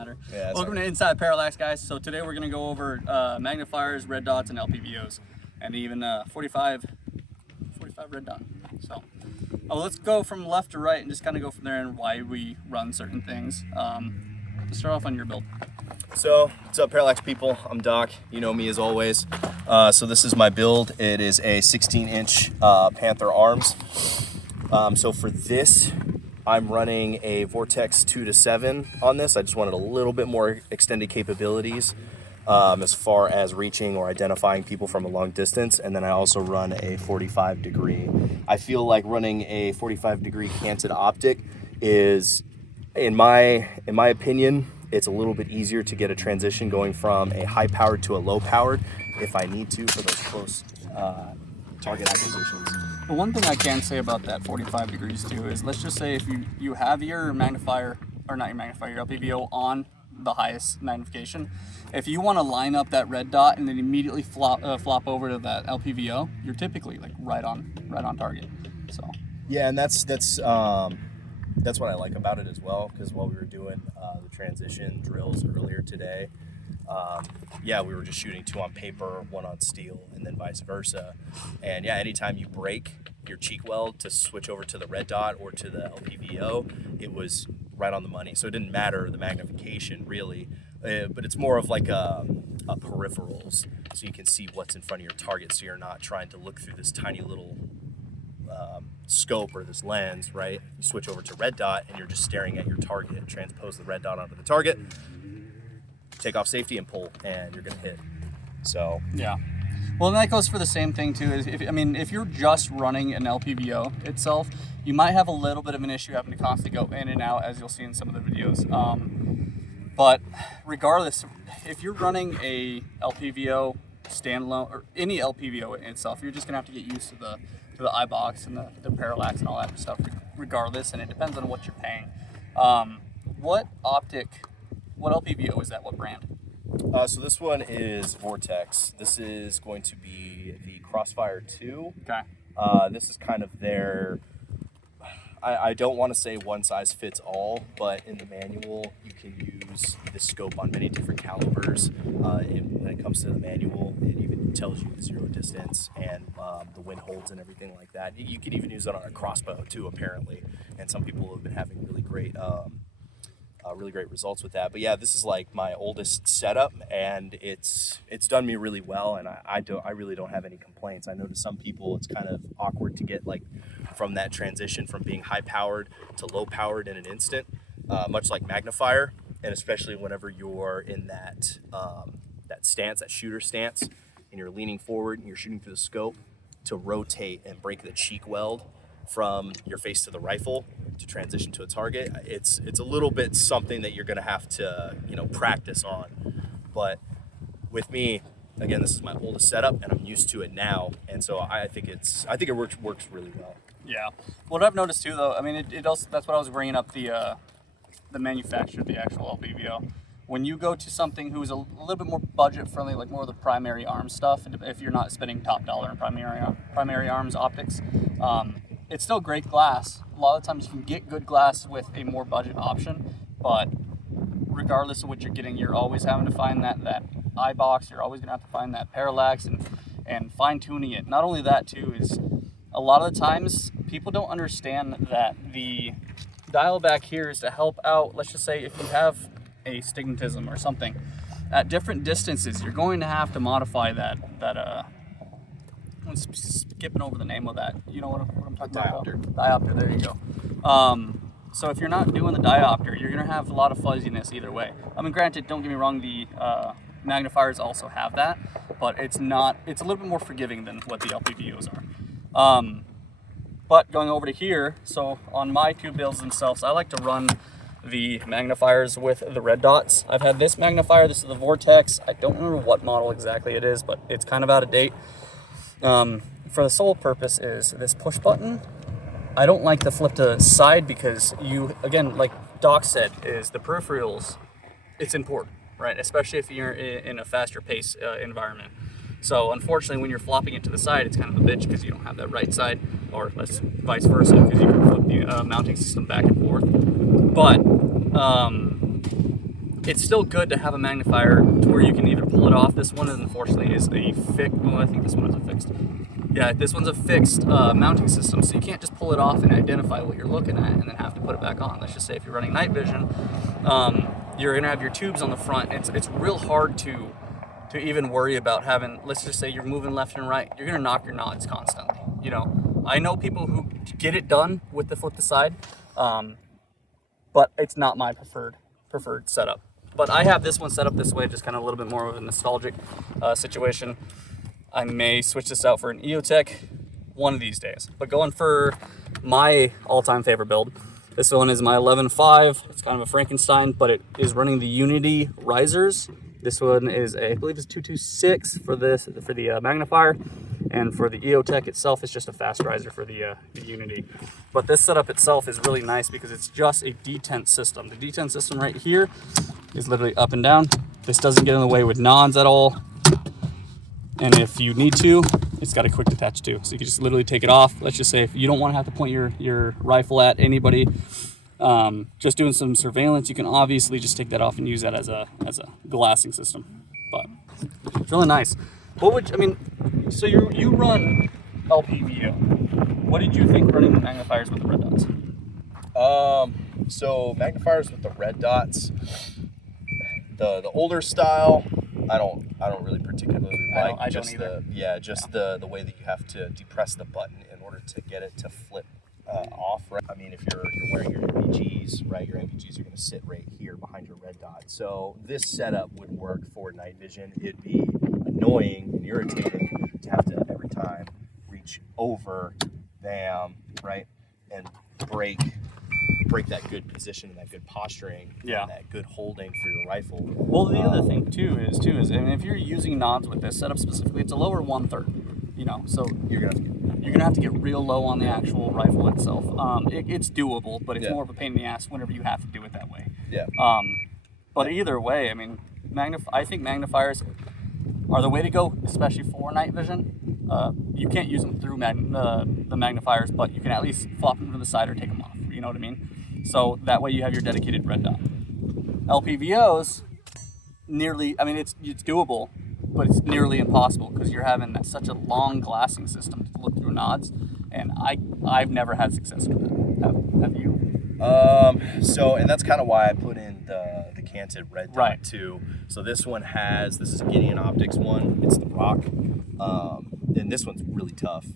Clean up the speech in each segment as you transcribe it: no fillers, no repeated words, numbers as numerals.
matter. Yeah, Welcome to Inside Parallax, guys. So today we're going to go over magnifiers, red dots, and LPVOs, and even 45 red dot. So let's go from left to right and just kind of go from there and why we run certain things. Let's start off on your build. So, what's up, Parallax people? I'm Doc. You know me as always. So this is my build. It is a 16-inch Panther arms. So for this, I'm running a Vortex 2-7 on this. I just wanted a little bit more extended capabilities as far as reaching or identifying people from a long distance. And then I also run a 45 degree. I feel like running a 45 degree canted optic is, in my opinion, it's a little bit easier to get a transition going from a high powered to a low powered if I need to for those close target acquisitions. But one thing I can say about that 45 degrees too is, let's just say if you have your magnifier, or not your magnifier, your LPVO on the highest magnification, if you want to line up that red dot and then immediately flop over to that LPVO, you're typically like right on target. So yeah, and that's what I like about it as well, because while we were doing the transition drills earlier today, yeah, we were just shooting 2 on paper, 1 on steel, and then vice versa. And yeah, anytime you break your cheek weld to switch over to the red dot or to the LPVO, it was right on the money. So it didn't matter the magnification really, but it's more of like a peripherals, so you can see what's in front of your target, so you're not trying to look through this tiny little scope or this lens, right? You switch over to red dot and you're just staring at your target. Transpose the red dot onto the target, take off safety and pull, and you're gonna hit. So yeah. Well, and that goes for the same thing too. If you're just running an LPVO itself, you might have a little bit of an issue having to constantly go in and out, as you'll see in some of the videos. But regardless, if you're running a LPVO standalone or any LPVO itself, you're just gonna have to get used to the eye box and the parallax and all that stuff regardless, and it depends on what you're paying. What LPVO is that? What brand? so this one is Vortex. This is going to be the Crossfire 2. Okay. This is kind of their, I don't want to say one size fits all, but in the manual you can use this scope on many different calibers. When it comes to the manual, it even tells you the zero distance and the wind holds and everything like that. You can even use it on a crossbow too, apparently, and some people have been having really great results with that. But yeah, this is like my oldest setup, and it's done me really well, and I really don't have any complaints. I know to some people it's kind of awkward to get like from that transition from being high powered to low powered in an instant, much like Magnifier, and especially whenever you're in that stance, that shooter stance, and you're leaning forward and you're shooting through the scope, to rotate and break the cheek weld from your face to the rifle to transition to a target. It's a little bit something that you're going to have to practice on. But with me, again, this is my oldest setup and I'm used to it now, and so I think it works really well. Yeah. What I've noticed too, though, it also, that's what I was bringing up, the manufacturer, the actual LPVO. When you go to something who's a little bit more budget friendly, like more of the primary arms stuff, if you're not spending top dollar in primary arms optics, it's still great glass. A lot of times you can get good glass with a more budget option, but regardless of what you're getting, you're always having to find that eye box. You're always gonna have to find that parallax and fine tuning it. Not only that too, is a lot of the times people don't understand that the dial back here is to help out. Let's just say if you have a stigmatism or something at different distances, you're going to have to modify that I'm skipping over the name of that. You know what I'm talking about? Diopter, there you go. So if you're not doing the diopter, you're going to have a lot of fuzziness either way. Granted, don't get me wrong, the magnifiers also have that, but it's a little bit more forgiving than what the LPVOs are. But going over to here, so on my 2 builds themselves, I like to run the magnifiers with the red dots. I've had this magnifier, this is the Vortex. I don't remember what model exactly it is, but it's kind of out of date. For the sole purpose is this push button. I don't like the flip to side because again, like Doc said, is the peripherals, it's important, right? Especially if you're in a faster pace environment. So unfortunately, when you're flopping it to the side, it's kind of a bitch because you don't have that right side, or vice versa, because you can flip the mounting system back and forth. But it's still good to have a magnifier to where you can either pull it off. This one, unfortunately, is a fixed. Well, I think this one is a fixed. Yeah, this one's a fixed mounting system, so you can't just pull it off and identify what you're looking at and then have to put it back on. Let's just say if you're running night vision, you're gonna have your tubes on the front. It's real hard to even worry about having. Let's just say you're moving left and right. You're gonna knock your nods constantly. You know, I know people who get it done with the flip to side, but it's not my preferred setup. But I have this one set up this way, just kind of a little bit more of a nostalgic situation. I may switch this out for an EOTech one of these days. But going for my all-time favorite build, this one is my 11.5. It's kind of a Frankenstein, but it is running the Unity risers. This one is I believe it's 226 for the Magnifier, and for the EOTech itself, it's just a fast riser for the Unity. But this setup itself is really nice because it's just a detent system. The detent system right here is literally up and down. This doesn't get in the way with nods at all. And if you need to, it's got a quick detach too. So you can just literally take it off. Let's just say if you don't want to have to point your rifle at anybody, just doing some surveillance, you can obviously just take that off and use that as a glassing system. But it's really nice. So you run LPVO. What did you think running the magnifiers with the red dots? So magnifiers with the red dots, the older style, I don't really particularly like. I don't either. The way that you have to depress the button in order to get it to flip off. Right? I mean, if you're wearing your MPGs, right? Your MPGs are going to sit right here behind your red dot. So this setup would work for night vision. It'd be annoying and irritating to have to every time reach over, bam, right, and break that good position and that good posturing, yeah, and that good holding for your rifle. Well, the other thing too is I mean, if you're using nods with this setup specifically, it's a lower 1/3. You know, so you're gonna have to get real low on the actual rifle itself. It's doable, but it's more of a pain in the ass whenever you have to do it that way. Yeah. But either way, I mean, I think magnifiers are the way to go, especially for night vision. You can't use them through the magnifiers, but you can at least flop them to the side or take them off. You know what I mean? So that way you have your dedicated red dot. LPVOs, it's doable, but it's nearly impossible because you're having such a long glassing system to look through nods, and I've never had success with it. Have you? And that's kind of why I put in the canted red dot too. So this is a Gideon Optics one. It's the Rock, and this one's really tough.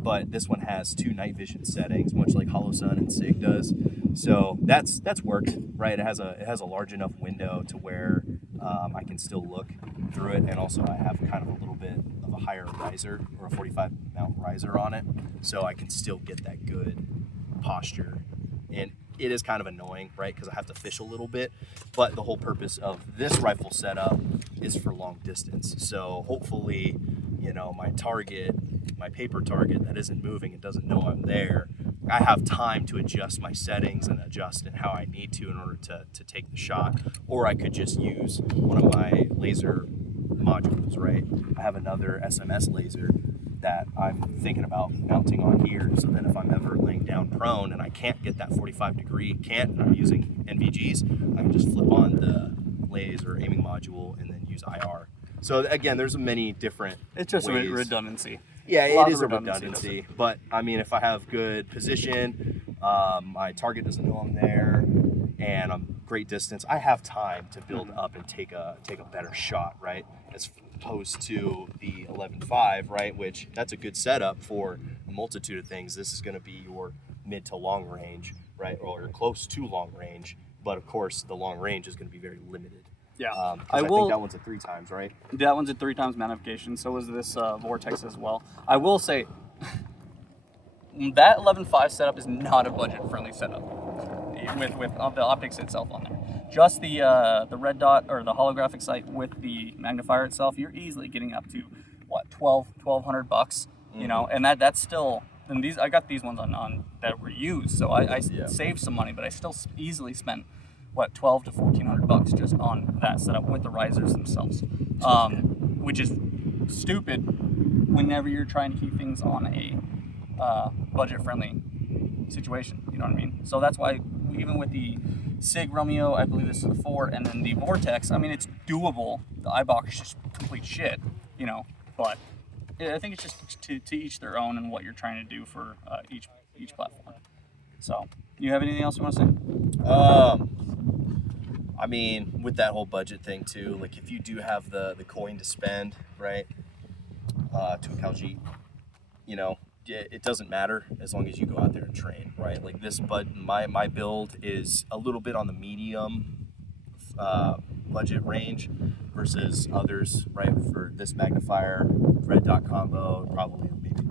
But this one has 2 night vision settings, much like Hollow Sun and Sig does. So that's worked, right? It has a large enough window to where I can still look through it, and also I have kind of a little bit of a higher riser, or a 45 mount riser on it, so I can still get that good posture. And it is kind of annoying, right? Because I have to fish a little bit, but the whole purpose of this rifle setup is for long distance. So hopefully, my paper target that isn't moving and doesn't know I'm there, I have time to adjust my settings and adjust in how I need to in order to take the shot. Or I could just use one of my laser modules, right? I have another SMS laser that I'm thinking about mounting on here, so that if I'm ever laying down prone and I can't get that 45-degree cant and I'm using NVGs, I can just flip on the laser aiming module and then use IR. So again, there's many different It's just ways. a redundancy. Yeah, it is a redundancy. But I mean, if I have good position, my target doesn't know I'm there, and I'm great distance, I have time to build up and take a better shot, right? As opposed to the 11.5, right? Which that's a good setup for a multitude of things. This is going to be your mid to long range, right? Or close to long range. But of course, the long range is going to be very limited. Yeah, I think that one's at 3 times, right? That one's at 3 times magnification. So is this Vortex as well. I will say that 11.5 setup is not a budget-friendly setup with the optics itself on there. Just the red dot or the holographic sight with the magnifier itself, you're easily getting up to what $1,200 bucks, you know, and that's still. And I got these ones on that were used, so I saved some money, but I still easily spent $1,200 to $1,400 just on that setup with the risers themselves, which is stupid whenever you're trying to keep things on a budget-friendly situation. You know what I mean? So that's why even with the Sig Romeo, I believe this is the 4, and then the Vortex. I mean, it's doable. The iBox is just complete shit, you know. But I think it's just to each their own and what you're trying to do for each platform. So, you have anything else you want to say? I mean, with that whole budget thing too, like if you do have the coin to spend, right, to a Caljeet, you know, it doesn't matter as long as you go out there and train, right? Like this, but my build is a little bit on the medium budget range versus others, right? For this magnifier, red dot combo, probably maybe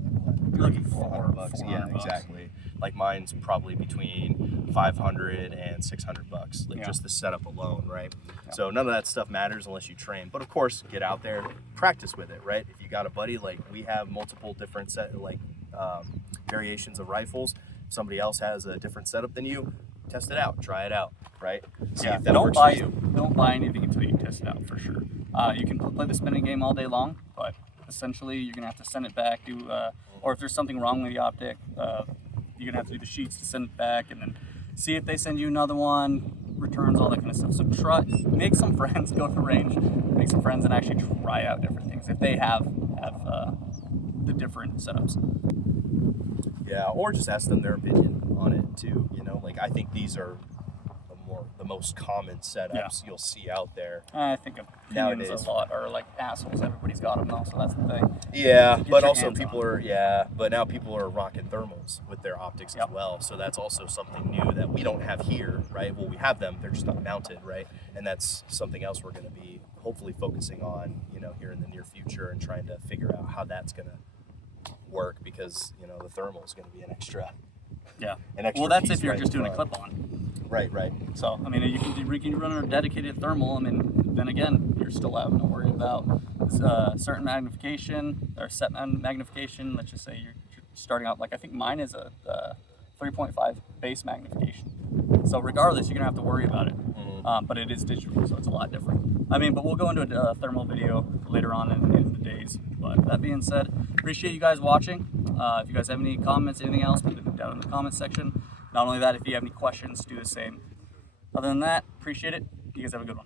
You're looking $400. Yeah, $400. exactly. Like mine's probably between $500 and $600, like just the setup alone, right? Yeah. So none of that stuff matters unless you train. But of course, get out there, practice with it, right? If you got a buddy, like we have multiple different variations of rifles. Somebody else has a different setup than you. Test it out, try it out, right? See if that don't works buy for you. Don't buy anything until you test it out for sure. You can play the spinning game all day long, but essentially you're gonna have to send it back. Or if there's something wrong with the optic, you're gonna have to do the sheets to send it back, and then see if they send you another one, returns, all that kind of stuff. So make some friends, go to the range, make some friends, and actually try out different things if they have the different setups. Yeah, or just ask them their opinion on it too. You know, like I think these are the most common setups you'll see out there. I think opinions Nowadays. a lot are like assholes. Everybody's got them though, so that's the thing. Yeah, Get but your also hands people on are but now people are rocking thermals with their optics Yep. as well. So that's also something new that we don't have here, right? Well, we have them, they're just not mounted, right? And that's something else we're going to be hopefully focusing on, you know, here in the near future and trying to figure out how that's going to work because, you know, the thermal is going to be an extra. Yeah. An extra Well, that's piece if you're right just in doing a front. clip-on. Right. So, I mean, you can run a dedicated thermal. I mean, then again, you're still having to worry about certain magnification or set magnification. Let's just say you're starting out, like I think mine is a 3.5 base magnification. So regardless, you're going to have to worry about it. But it is digital, so it's a lot different. I mean, but we'll go into a thermal video later on in the days. But that being said, appreciate you guys watching. If you guys have any comments, anything else, put it down in the comments section. Not only that, if you have any questions, do the same. Other than that, appreciate it. You guys have a good one.